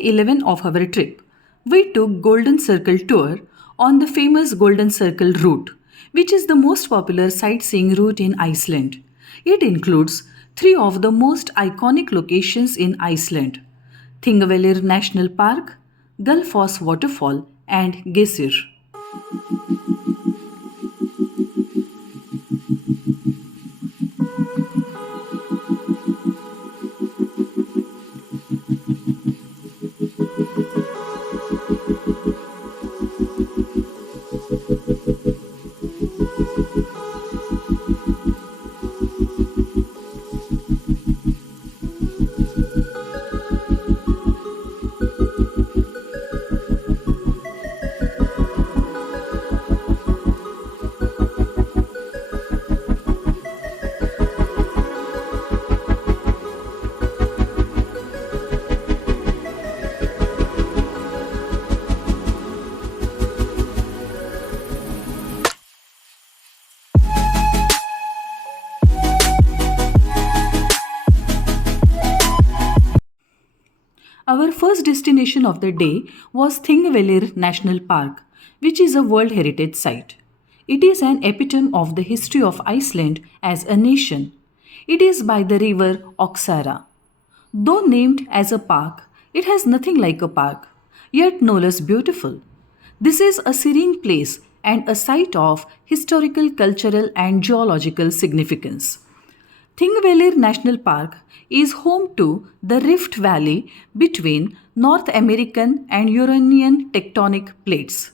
day 11 of our trip, we took Golden Circle tour on the famous Golden Circle route, which is the most popular sightseeing route in Iceland. It includes three of the most iconic locations in Iceland: Thingvellir National Park, Gullfoss Waterfall, and Geysir. Our first destination of the day was Thingvellir National Park, which is a World Heritage Site. It is an epitome of the history of Iceland as a nation. It is by the river Oxara. Though named as a park, it has nothing like a park, yet no less beautiful. This is a serene place and a site of historical, cultural, and geological significance. Thingvellir National Park is home to the Rift Valley between North American and Uranian tectonic plates.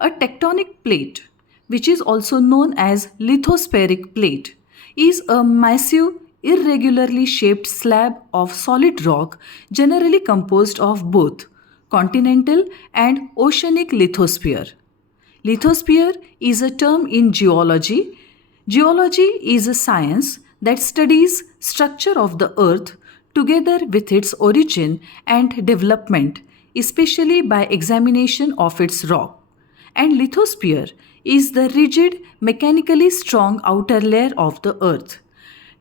A tectonic plate, which is also known as lithospheric plate, is a massive, irregularly shaped slab of solid rock generally composed of both continental and oceanic lithosphere. Lithosphere is a term in geology. Geology is a science that studies structure of the earth together with its origin and development, especially by examination of its rock. And lithosphere is the rigid, mechanically strong outer layer of the earth.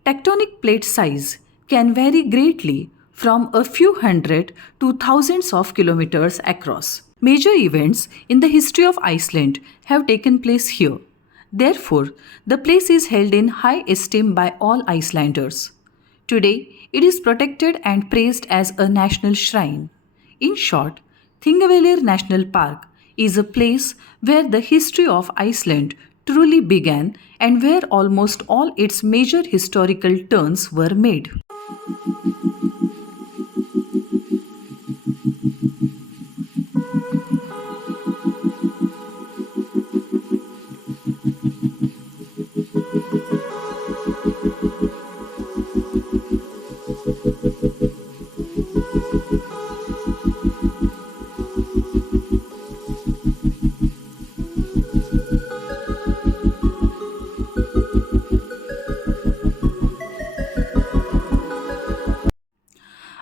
Tectonic plate size can vary greatly from a few hundred to thousands of kilometers across. Major events in the history of Iceland have taken place here. Therefore, the place is held in high esteem by all Icelanders. Today, it is protected and praised as a national shrine. In short, Thingvellir National Park is a place where the history of Iceland truly began and where almost all its major historical turns were made.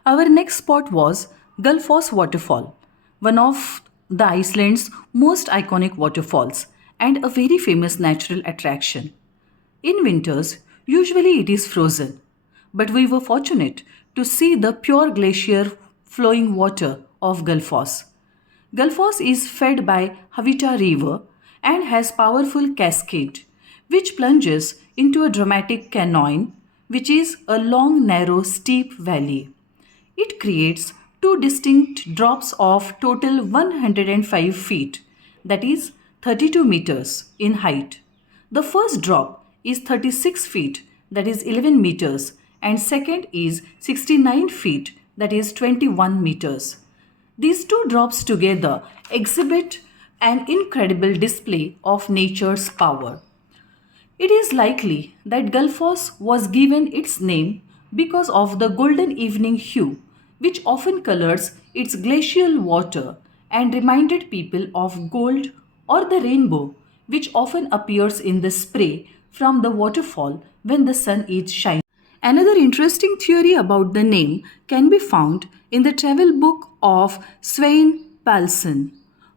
Our next spot was Gullfoss Waterfall, one of the Iceland's most iconic waterfalls and a very famous natural attraction. In winters, usually it is frozen, but we were fortunate to see the pure glacier flowing water of Gullfoss. Gullfoss is fed by Havita River and has powerful cascade, which plunges into a dramatic canyon, which is a long, narrow, steep valley. It creates two distinct drops of total 105 feet, that is 32 meters in height. The first drop is 36 feet, that is 11 meters, and second is 69 feet, that is 21 meters. These two drops together exhibit an incredible display of nature's power. It is likely that Gullfoss was given its name because of the golden evening hue, which often colors its glacial water and reminded people of gold or the rainbow, which often appears in the spray from the waterfall when the sun is shining. Another interesting theory about the name can be found in the travel book of Svein Pálsson.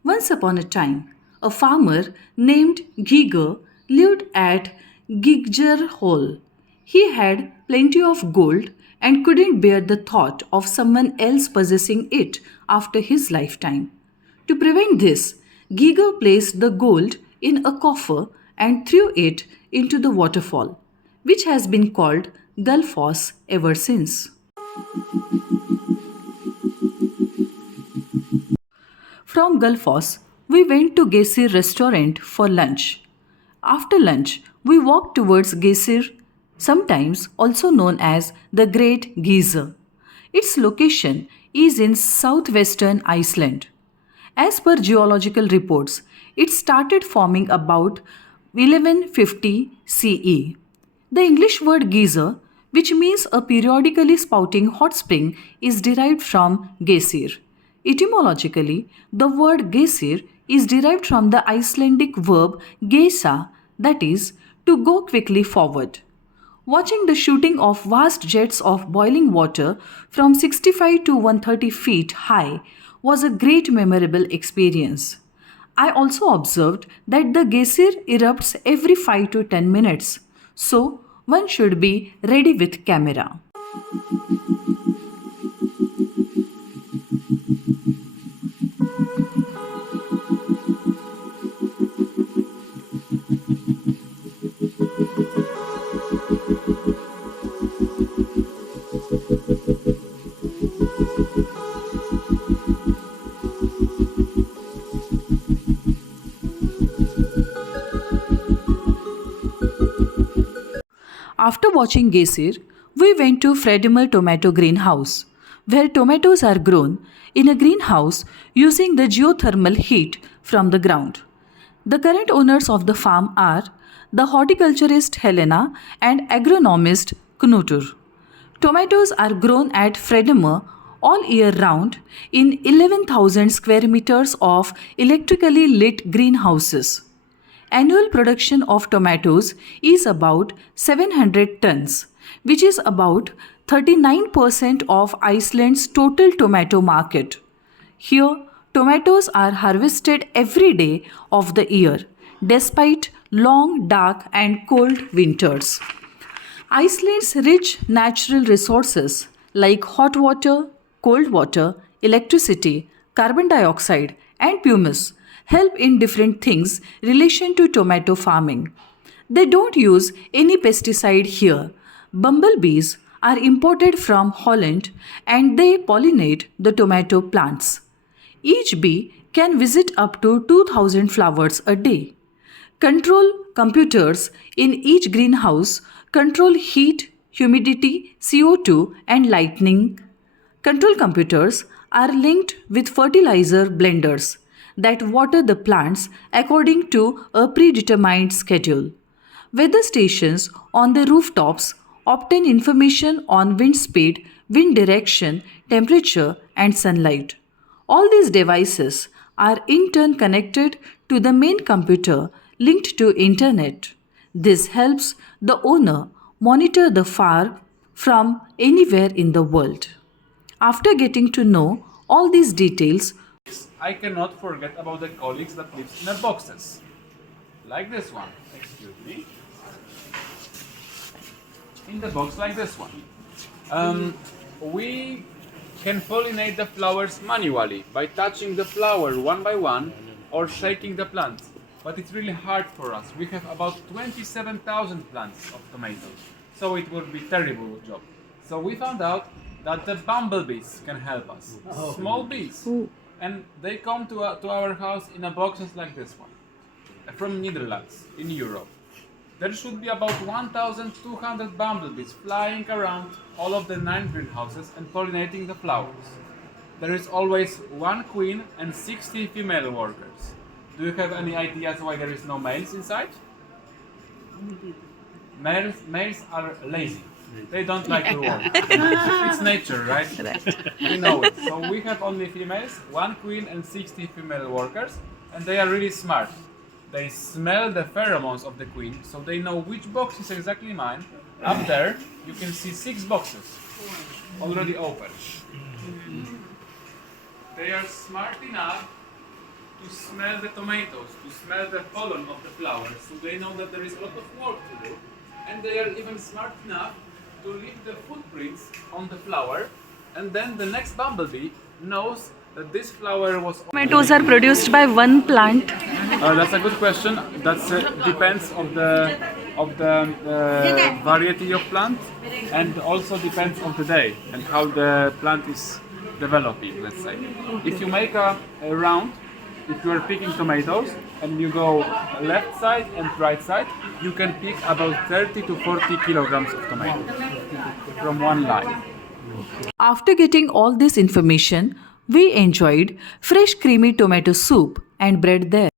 Once upon a time, a farmer named Giger lived at Giggerhol. He had plenty of gold and couldn't bear the thought of someone else possessing it after his lifetime. To prevent this, Giger placed the gold in a coffer and threw it into the waterfall, which has been called Gulfoss ever since. From Gulfoss, we went to Geysir restaurant for lunch. After lunch, we walked towards Geysir, sometimes also known as the Great Geyser. Its location is in southwestern Iceland. As per geological reports, it started forming about 1150 CE. The English word geyser, which means a periodically spouting hot spring, is derived from geysir. Etymologically, the word geysir is derived from the Icelandic verb geisa, that is, to go quickly forward. Watching the shooting of vast jets of boiling water from 65 to 130 feet high was a great memorable experience. I also observed that the geysir erupts every 5 to 10 minutes, so one should be ready with camera. After watching Geysir, we went to Fredimer Tomato Greenhouse, where tomatoes are grown in a greenhouse using the geothermal heat from the ground. The current owners of the farm are the horticulturist Helena and agronomist Knutur. Tomatoes are grown at Fredimer all year round in 11,000 square meters of electrically lit greenhouses. Annual production of tomatoes is about 700 tons, which is about 39% of Iceland's total tomato market. Here, tomatoes are harvested every day of the year, despite long, dark, and cold winters. Iceland's rich natural resources like hot water, cold water, electricity, carbon dioxide, and pumice help in different things relation to tomato farming. They don't use any pesticide here. Bumblebees are imported from Holland and they pollinate the tomato plants. Each bee can visit up to 2000 flowers a day. Control computers in each greenhouse control heat, humidity, CO2, and lighting. Control computers are linked with fertilizer blenders that water the plants according to a predetermined schedule. Weather stations on the rooftops obtain information on wind speed, wind direction, temperature, and sunlight. All these devices are in turn connected to the main computer linked to internet. This helps the owner monitor the farm from anywhere in the world. After getting to know all these details, I cannot forget about the colleagues that live in the boxes. Like this one. Excuse me. In the box like this one. We can pollinate the flowers manually by touching the flower one by one or shaking the plants. But it's really hard for us. We have about 27,000 plants of tomatoes. So it would be a terrible job. So we found out that the bumblebees can help us. Small bees. And they come to our house in a boxes like this one. From Netherlands, in Europe. There should be about 1,200 bumblebees flying around all of the 9 greenhouses and pollinating the flowers. There is always one queen and 60 female workers. Do you have any ideas why there is no males inside? Males are lazy. They don't like to work. It's nature, right? We know it. So we have only females, one queen and 60 female workers, and they are really smart. They smell the pheromones of the queen, so they know which box is exactly mine. Up there, you can see 6 boxes already open. They are smart enough to smell the tomatoes, to smell the pollen of the flowers, so they know that there is a lot of work to do. And they are even smart enough to leave the footprints on the flower, and then the next bumblebee knows that this flower was. Tomatoes are produced by one plant. That's a good question. That depends of the variety of plant, and also depends of the day and how the plant is developing. Let's say, if you make a round, if you are picking tomatoes and you go left side and right side, you can pick about 30 to 40 kilograms of tomatoes from one line. After getting all this information, we enjoyed fresh creamy tomato soup and bread there.